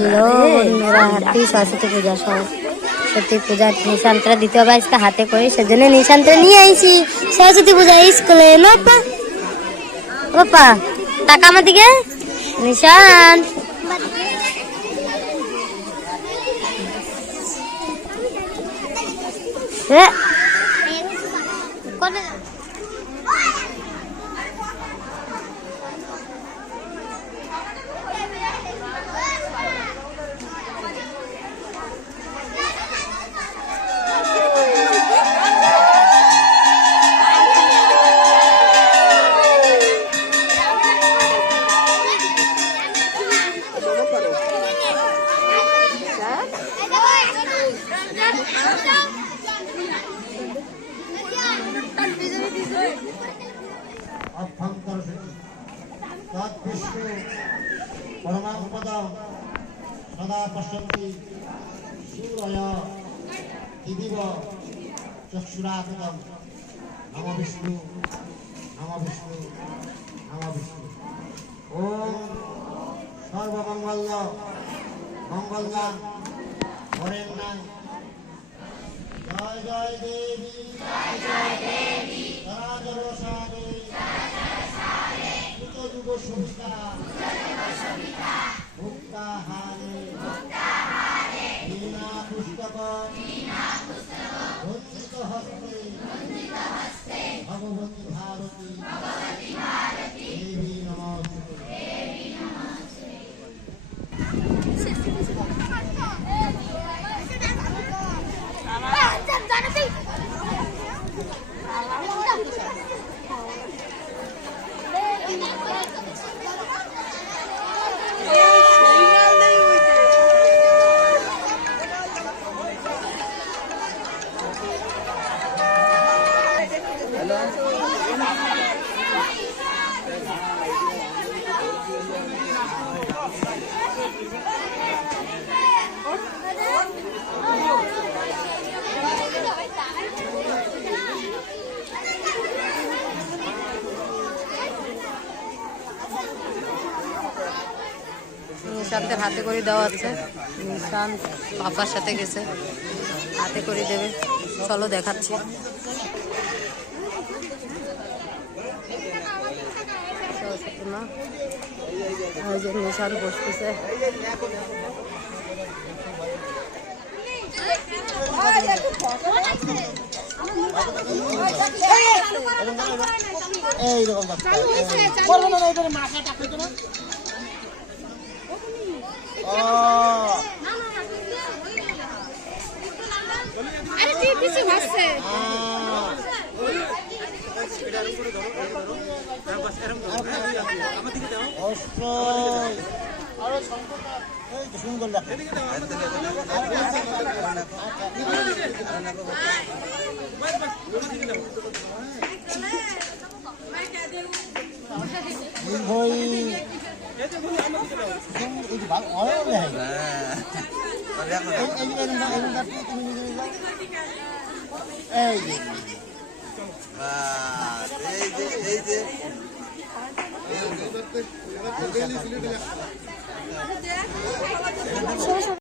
Hello বন্ধুরা, happy Saraswati পূজা। সরস্বতী পূজা নিশান্তরা দিতে হবে আজকে হাতে করে, সেজন্য নিশান্তরা নিয়ে আইছি সরস্বতী পূজা স্কুলে। বাপা বাপা টাকা আমার দিকে নিশান্ত। परमात्मदं सदा पश्यन्ति सूरय दिदिव चक्षुरागतं। नमो विष्णु नमो विष्णु नमो विष्णु। ओम सर्वमंगल मंगलदान वरेण्यं जय जय देवी राजरोषादे युग शुभिता मुक्ताहारे वीणा पुस्तक वंदित हस्ते भगवती भारती देवी नमोस्तुते। নিশান্তের হাতে করে দেওয়া হচ্ছে। নিশান্ত পাপার সাথে গেছে, হাতে করে দেবে। চলো দেখাচ্ছি। নিশান্ত বসতেছে। আরে তুই পিছে ভাসছে সুন্দর লাগে এই যে